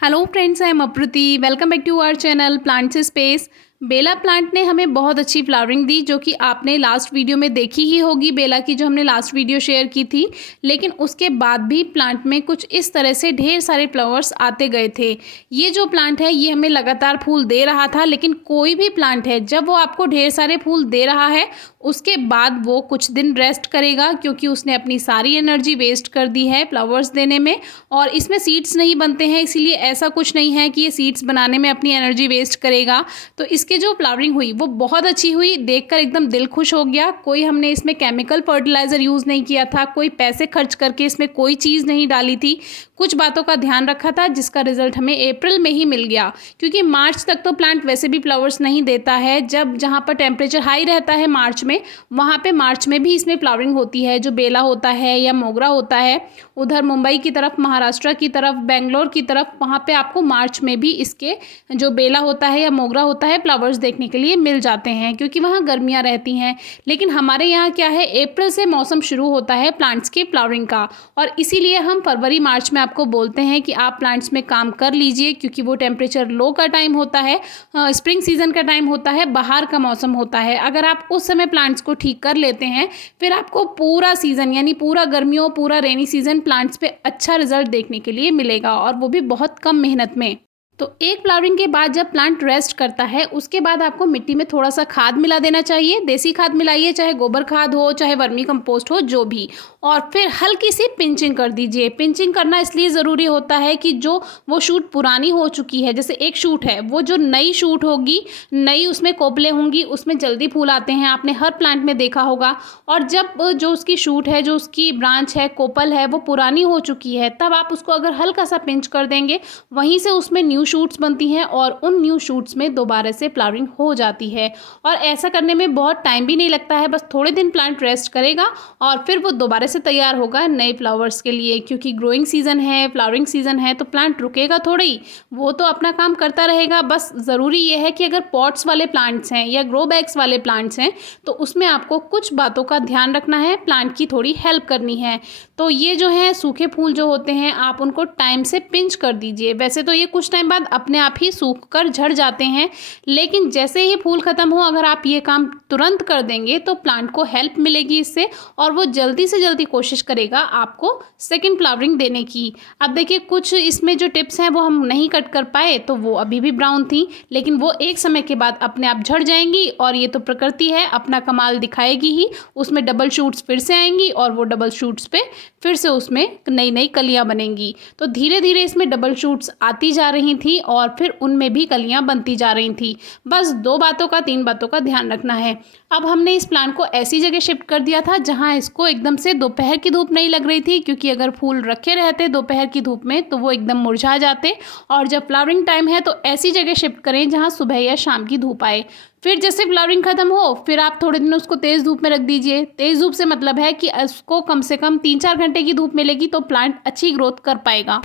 Hello friends, I am Apruti. Welcome back to our channel plants space. बेला plant ने हमें बहुत अच्छी फ्लावरिंग दी, जो कि आपने लास्ट वीडियो में देखी ही होगी। बेला की जो हमने लास्ट वीडियो शेयर की थी, लेकिन उसके बाद भी प्लांट में कुछ इस तरह से ढेर सारे फ्लावर्स आते गए थे। ये जो प्लांट है ये हमें लगातार फूल दे रहा था, लेकिन कोई भी प्लांट है जब वो आपको ढेर सारे फूल दे रहा है उसके बाद वो कुछ दिन रेस्ट करेगा, क्योंकि उसने अपनी सारी एनर्जी वेस्ट कर दी है फ्लावर्स देने में। और इसमें सीड्स नहीं बनते हैं, इसीलिए ऐसा कुछ नहीं है कि ये सीड्स बनाने में अपनी एनर्जी वेस्ट करेगा। तो इसके जो फ्लावरिंग हुई वो बहुत अच्छी हुई, देखकर एकदम दिल खुश हो गया। कोई हमने इसमें केमिकल फर्टिलाइज़र यूज़ नहीं किया था, कोई पैसे खर्च करके इसमें कोई चीज़ नहीं डाली थी। कुछ बातों का ध्यान रखा था, जिसका रिजल्ट हमें अप्रैल में ही मिल गया, क्योंकि मार्च तक तो प्लांट वैसे भी फ्लावर्स नहीं देता है। जब जहाँ पर टेम्परेचर हाई रहता है मार्च में, वहाँ पे मार्च में भी इसमें फ्लावरिंग होती है। जो बेला होता है या मोगरा होता है, उधर मुंबई की तरफ, महाराष्ट्र की तरफ, बेंगलोर की तरफ, वहाँ पे आपको मार्च में भी इसके जो बेला होता है या मोगरा होता है फ्लावर्स देखने के लिए मिल जाते हैं, क्योंकि वहाँ गर्मियाँ रहती हैं। लेकिन हमारे यहाँ क्या है, अप्रैल से मौसम शुरू होता है प्लांट्स की फ्लावरिंग का, और इसीलिए हम फरवरी मार्च में आपको बोलते हैं कि आप प्लांट्स में काम कर लीजिए, क्योंकि वो टेम्परेचर लो का टाइम होता है, स्प्रिंग सीजन का टाइम होता है, बाहर का मौसम होता है। अगर आप उस समय प्लांट्स को ठीक कर लेते हैं, फिर आपको पूरा सीज़न यानी पूरा गर्मियों, पूरा रेनी सीजन प्लांट्स पे अच्छा रिजल्ट देखने के लिए मिलेगा, और वो भी बहुत कम मेहनत में। तो एक फ्लावरिंग के बाद जब प्लांट रेस्ट करता है, उसके बाद आपको मिट्टी में थोड़ा सा खाद मिला देना चाहिए। देसी खाद मिलाइए, चाहे गोबर खाद हो, चाहे वर्मी कंपोस्ट हो, जो भी। और फिर हल्की सी पिंचिंग कर दीजिए। पिंचिंग करना इसलिए ज़रूरी होता है कि जो वो शूट पुरानी हो चुकी है, जैसे एक शूट है, वो जो नई शूट होगी, नई उसमें कोपलें होंगी, उसमें जल्दी फूल आते हैं, आपने हर प्लांट में देखा होगा। और जब जो उसकी शूट है, जो उसकी ब्रांच है, कोपल है, वो पुरानी हो चुकी है, तब आप उसको अगर हल्का सा पिंच कर देंगे, वहीं से उसमें न्यू शूट्स बनती हैं, और उन न्यू शूट्स में दोबारा से फ्लावरिंग हो जाती है। और ऐसा करने में बहुत टाइम भी नहीं लगता है, बस थोड़े दिन प्लांट रेस्ट करेगा और फिर वो दोबारा से तैयार होगा नए फ्लावर्स के लिए। क्योंकि ग्रोइंग सीजन है, फ्लावरिंग सीजन है, तो प्लांट रुकेगा थोड़ा ही, वो तो अपना काम करता रहेगा। बस ज़रूरी ये है कि अगर पॉट्स वाले प्लांट्स हैं या ग्रो बैग्स वाले प्लांट्स हैं, तो उसमें आपको कुछ बातों का ध्यान रखना है, प्लांट की थोड़ी हेल्प करनी है। तो ये जो है सूखे फूल जो होते हैं, आप उनको टाइम से पिंच कर दीजिए। वैसे तो ये कुछ टाइम बाद अपने आप ही सूख कर झड़ जाते हैं, लेकिन जैसे ही फूल ख़त्म हो, अगर आप ये काम तुरंत कर देंगे तो प्लांट को हेल्प मिलेगी इससे, और वो जल्दी से जल्दी कोशिश करेगा आपको सेकंड फ्लावरिंग देने की। अब देखिए, कुछ इसमें जो टिप्स हैं वो हम नहीं कट कर पाए, तो वो अभी भी ब्राउन थी, लेकिन वो एक समय के बाद अपने आप झड़ जाएंगी। और ये तो प्रकृति है, अपना कमाल दिखाएगी ही। उसमें डबल शूट्स फिर से आएंगी, और वो डबल शूट्स पे फिर से उसमें नई नई कलियां बनेंगी। तो धीरे धीरे इसमें डबल शूट्स आती जा रही थी, और फिर उनमें भी कलियां बनती जा रही थी। बस 3 बातों का ध्यान रखना है। अब हमने इस प्लांट को ऐसी जगह शिफ्ट कर दिया था जहां इसको एकदम से दोपहर की धूप नहीं लग रही थी, क्योंकि अगर फूल रखे रहते दोपहर की धूप में तो वो एकदम मुरझा जाते। और जब फ्लावरिंग टाइम है तो ऐसी जगह शिफ्ट करें जहां सुबह या शाम की धूप आए। फिर जैसे फ्लावरिंग खत्म हो, फिर आप थोड़े दिन उसको तेज़ धूप में रख दीजिए। तेज़ धूप से मतलब है कि उसको कम से कम 3-4 घंटे की धूप मिलेगी, तो प्लांट अच्छी ग्रोथ कर पाएगा।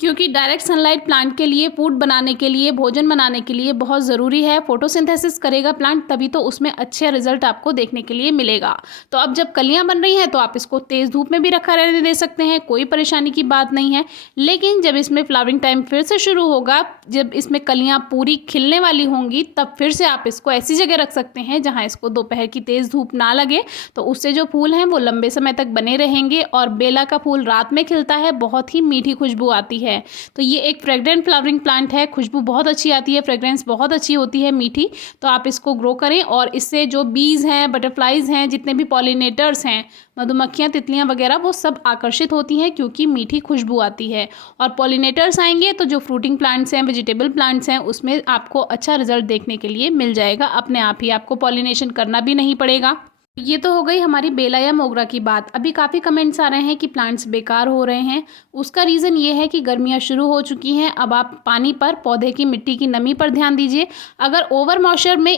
क्योंकि डायरेक्ट सनलाइट प्लांट के लिए, फूड बनाने के लिए, भोजन बनाने के लिए बहुत ज़रूरी है। फोटोसिंथेसिस करेगा प्लांट, तभी तो उसमें अच्छे रिजल्ट आपको देखने के लिए मिलेगा। तो अब जब कलियां बन रही हैं, तो आप इसको तेज़ धूप में भी रखा रहने दे सकते हैं, कोई परेशानी की बात नहीं है। लेकिन जब इसमें फ्लावरिंग टाइम फिर से शुरू होगा, जब इसमें कलियाँ पूरी खिलने वाली होंगी, तब फिर से आप इसको ऐसी जगह रख सकते हैं जहाँ इसको दोपहर की तेज़ धूप ना लगे। तो उससे जो फूल हैं वो लंबे समय तक बने रहेंगे। और बेला का फूल रात में खिलता है, बहुत ही मीठी खुशबू आती है। तो ये एक फ्रेग्रेंट फ्लावरिंग प्लांट है, खुशबू बहुत अच्छी आती है, फ्रेग्रेंस बहुत अच्छी होती है, मीठी। तो आप इसको ग्रो करें, और इससे जो बीज हैं, बटरफ्लाइज हैं, जितने भी पॉलिनेटर्स हैं, मधुमक्खियाँ, तितलियाँ वगैरह, वो सब आकर्षित होती हैं, क्योंकि मीठी खुशबू आती है। और पॉलिनेटर्स आएंगे तो जो फ्रूटिंग प्लांट्स हैं, वेजिटेबल प्लांट्स हैं, उसमें आपको अच्छा रिजल्ट देखने के लिए मिल जाएगा अपने आप ही। आपको पॉलिनेशन करना भी नहीं पड़ेगा। ये तो हो गई हमारी बेला या मोगरा की बात। अभी काफ़ी कमेंट्स आ रहे हैं कि प्लांट्स बेकार हो रहे हैं। उसका रीज़न ये है कि गर्मियाँ शुरू हो चुकी हैं। अब आप पानी पर, पौधे की मिट्टी की नमी पर ध्यान दीजिए। अगर ओवर मॉइस्चर में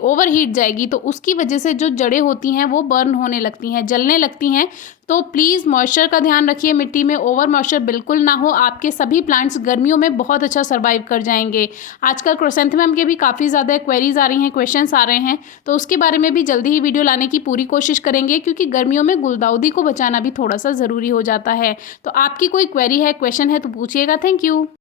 ओवर हीट जाएगी, तो उसकी वजह से जो जड़ें होती हैं वो बर्न होने लगती हैं, जलने लगती हैं। तो प्लीज़ मॉइस्चर का ध्यान रखिए, मिट्टी में ओवर मॉइस्चर बिल्कुल ना हो। आपके सभी प्लांट्स गर्मियों में बहुत अच्छा सर्वाइव कर जाएंगे। आजकल क्रोसेंथेमम के भी काफ़ी ज़्यादा क्वेरीज आ रही हैं, क्वेश्चंस आ रहे हैं, तो उसके बारे में भी जल्दी ही वीडियो लाने की पूरी कोशिश करेंगे, क्योंकि गर्मियों में गुलदाउदी को बचाना भी थोड़ा सा ज़रूरी हो जाता है। तो आपकी कोई क्वेरी है, क्वेश्चन है, तो पूछिएगा। Thank you.